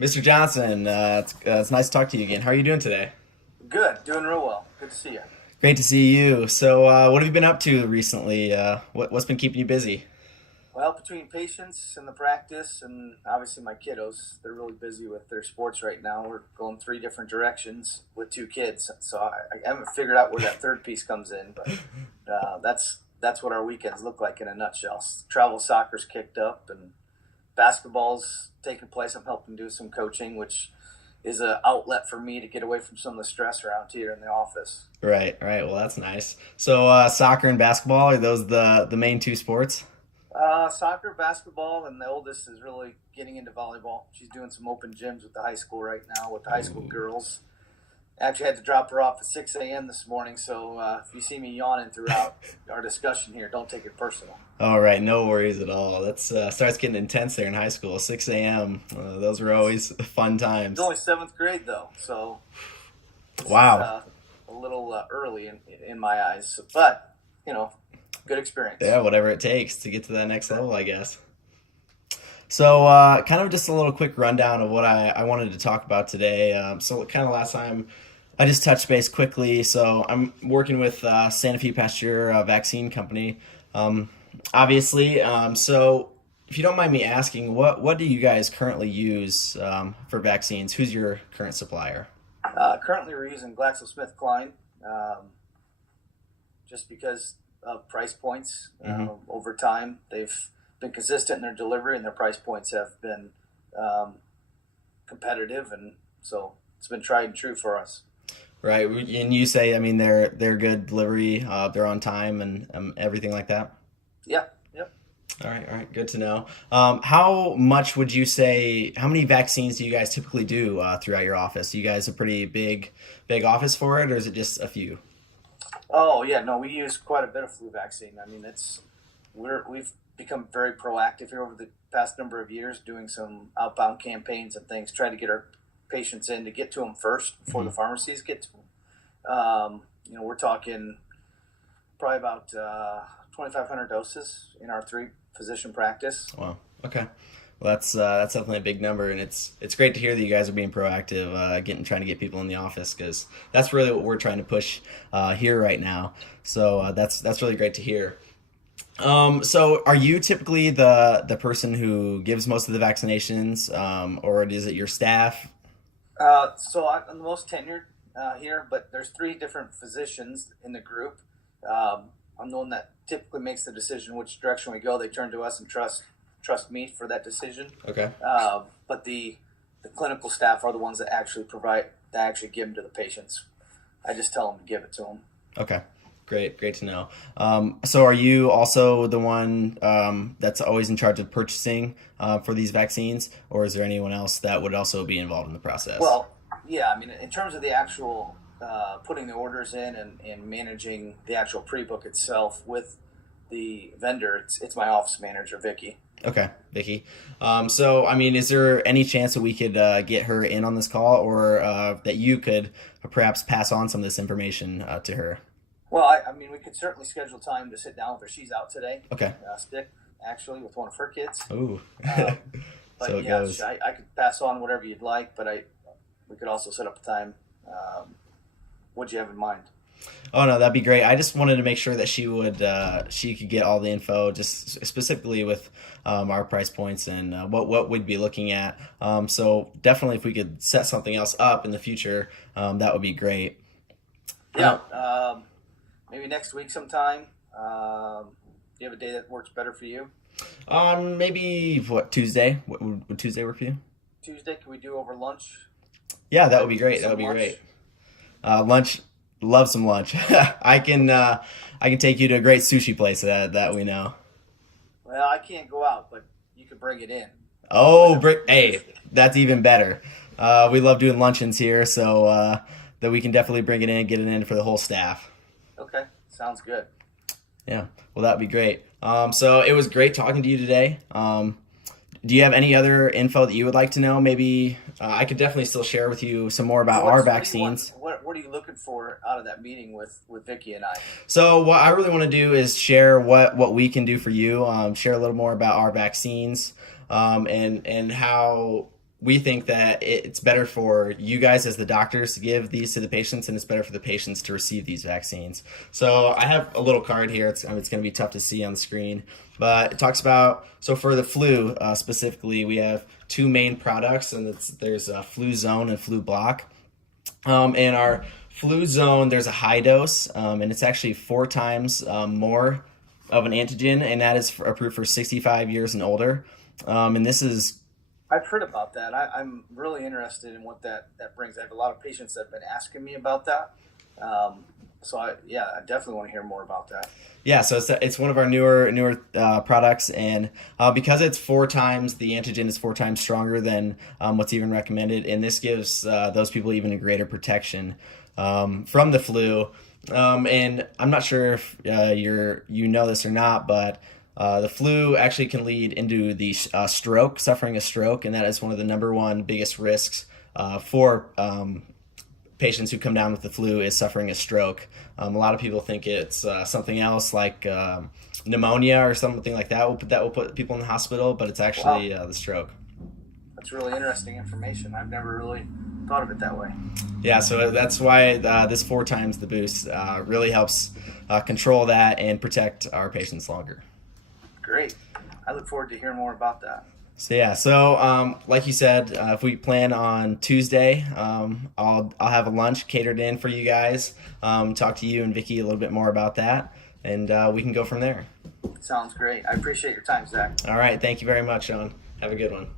Mr. Johnson, it's nice to talk to you again. How are you doing today? Good, doing real well. Good to see you. Great to see you. So, what have you been up to recently? What's been keeping you busy? Well, between patients and the practice, and obviously my kiddos, they're really busy with their sports right now. We're going three different directions with two kids, so I haven't figured out where that third piece comes in. But that's what our weekends look like in a nutshell. Travel soccer's kicked up, and basketball's taking place. I'm helping do some coaching, which is an outlet for me to get away from some of the stress around here in the office. Right, right. Well, that's nice. So, soccer and basketball, are those the main two sports? Soccer, basketball, and the oldest is really getting into volleyball. She's doing some open gyms with the high school right now with the high school Ooh. girls. Actually, had to drop her off at 6 a.m. this morning, so if you see me yawning throughout our discussion here, don't take it personal. All right, no worries at all. That's starts getting intense there in high school. 6 a.m. Those were always fun It's times. only seventh grade though, so this is Wow. a little early in my eyes, but you know, good experience. Yeah, whatever it takes to get to that next level, I guess. So, kind of just a little quick rundown of what I wanted to talk about today. So, kind of last time, I just touched base quickly. So, I'm working with Sanofi Pasteur vaccine company, um, obviously. So, if you don't mind me asking, what do you guys currently use for vaccines? Who's your current supplier? Currently, we're using GlaxoSmithKline. Um, just because of price points. Hmm. Over time, they've been consistent in their delivery, and their price points have been um, competitive, and so it's been tried and true for us. Right, and you say, I mean, they're good delivery, they're on time, and everything like that. Yeah, yep. All right, good to know. How much would you say? How many vaccines do you guys typically do throughout your office? You guys a pretty big office for it, or is it just a few? Oh yeah, no, we use quite a bit of flu vaccine. I mean, we've become very proactive here over the past number of years, doing some outbound campaigns and things, trying to get our patients in to get to them first before Hmm. the pharmacies get to them. We're talking probably about 2,500 doses in our three physician practice. Wow. Okay. Well, that's definitely a big number, and it's great to hear that you guys are being proactive, getting trying to get people in the office because that's really what we're trying to push here right now. So that's really great to hear. So are you typically the person who gives most of the vaccinations, or is it your staff? So I'm the most tenured here, but there's three different physicians in the group. I'm the one that typically makes the decision which direction we go. They turn to us and trust me for that decision. Okay. But the clinical staff are the ones that actually give them to the patients. I just tell them to give it to them. Okay. Great to know. So are you also the one that's always in charge of purchasing for these vaccines, or is there anyone else that would also be involved in the process? Well, yeah, I mean, in terms of the actual putting the orders in and managing the actual pre-book itself with the vendor, it's my office manager, Vicky. Okay, Vicky. So, I mean, is there any chance that we could get her in on this call, or that you could perhaps pass on some of this information to her? Well, I mean, we could certainly schedule time to sit down with her. She's out today, Okay. stick actually with one of her kids. Ooh. Um, So but it yeah, goes. I could pass on whatever you'd like, but we could also set up a time. What'd you have in mind? Oh no, that'd be great. I just wanted to make sure that she could get all the info, just specifically with our price points and what we'd be looking at. So definitely, if we could set something else up in the future, that would be great. Yeah, Uh, maybe next week sometime. Do you have a day that works better for you? on maybe what Tuesday? Would Tuesday work for you? Tuesday? Can we do over lunch? Yeah, that would be Get great. That would some be lunch. great. Lunch, love some lunch. I can take you to a great sushi place that we know. Well, I can't go out, but you could bring it in. Oh, hey, that's even better. We love doing luncheons here, so that we can definitely bring it in, get it in for the whole staff. Okay, sounds good. Yeah, well, that'd be great. So it was great talking to you today. Do you have any other info that you would like to know? Maybe I could definitely still share with you some more about our What do you want? vaccines. What are you looking for out of that meeting with Vicky and I? So what I really want to do is share what we can do for you. Share a little more about our vaccines, and how we think that it's better for you guys as the doctors to give these to the patients, and it's better for the patients to receive these vaccines. So I have a little card here. It's going to be tough to see on the screen, but it talks about, so for the flu specifically, we have two main products, and there's a Flu Zone and Flu Block. In our Flu Zone, there's a high dose, and it's actually 4 times more of an antigen, and that is approved for 65 years and older. And this is I've heard about that. I'm really interested in what that brings. I have a lot of patients that have been asking me about that. So I definitely want to hear more about that. Yeah, so it's one of our newer products, and because it's 4 times, the antigen is 4 times stronger than what's even recommended, and this gives those people even a greater protection from the flu. And I'm not sure if you know this or not, but the flu actually can lead into the suffering a stroke, and that is one of the number one biggest risks for patients who come down with the flu is suffering a stroke. A lot of people think it's something else like pneumonia or something like that that will put people in the hospital, but it's actually the stroke. That's really interesting information. I've never really thought of it that way. Yeah, so that's why this 4 times the boost really helps control that and protect our patients longer. Great. I look forward to hearing more about that. So like you said, if we plan on Tuesday, I'll have a lunch catered in for you guys. Talk to you and Vicky a little bit more about that, and we can go from there. Sounds great. I appreciate your time, Zach. All right, thank you very much, Sean. Have a good one.